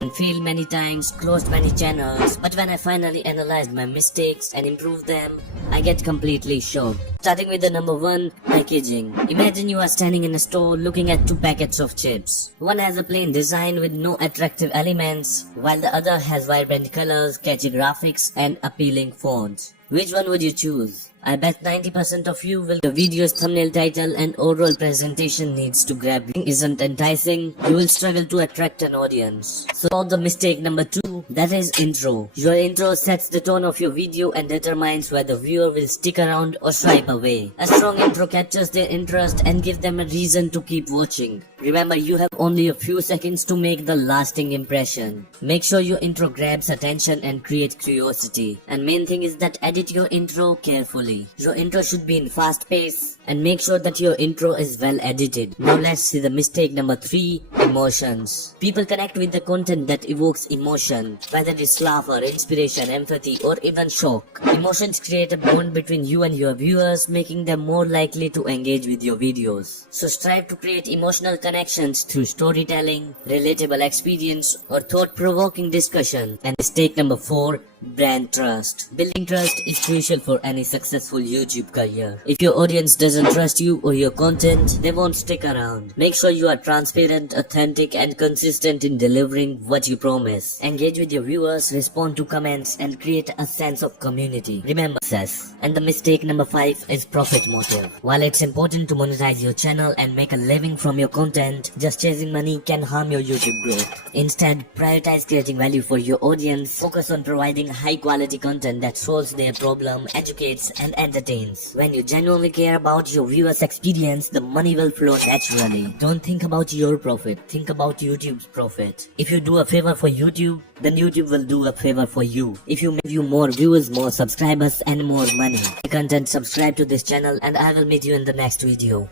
Failed many times, closed many channels, but when I finally analyzed my mistakes and improved them, I get completely shocked. Starting with the number 1, packaging. Imagine you are standing in a store looking at 2 packets of chips. One has a plain design with no attractive elements, while the other has vibrant colors, catchy graphics, and appealing fonts. Which one would you choose? I bet 90% of you will. The video's thumbnail title and overall presentation needs to grab you. Isn't enticing, you will struggle to attract an audience. So the mistake number 2, that is intro. Your intro sets the tone of your video and determines whether the viewer will stick around or swipe away. A strong intro captures their interest and gives them a reason to keep watching. Remember, you have only a few seconds to make the lasting impression. Make sure your intro grabs attention and create curiosity. And main thing is that edit your intro carefully. Your intro should be in fast pace and make sure that your intro is well edited. Now let's see the mistake number 3, emotions. People connect with the content that evokes emotion, whether it's laughter, inspiration, empathy, or even shock. Emotions create a bond between you and your viewers, making them more likely to engage with your videos. So strive to create emotional connections through storytelling, relatable experience, or thought-provoking discussion. And mistake number 4, brand trust. Building trust is crucial for any successful YouTube career. If your audience doesn't trust you or your content, they won't stick around. Make sure you are transparent, authentic, and consistent in delivering what you promise. Engage with your viewers, respond to comments, and create a sense of community. Remember success. And the mistake number 5 is profit motive. While it's important to monetize your channel and make a living from your content, just chasing money can harm your YouTube growth. Instead, prioritize creating value for your audience. Focus on providing high quality content that solves their problem, educates, and entertains. When you genuinely care about your viewers' experience, the money will flow naturally. Don't think about your profit, think about YouTube's profit. If you do a favor for YouTube, then YouTube will do a favor for you. If you make you more viewers, more subscribers, and more money. Content, subscribe to this channel, and I will meet you in the next video.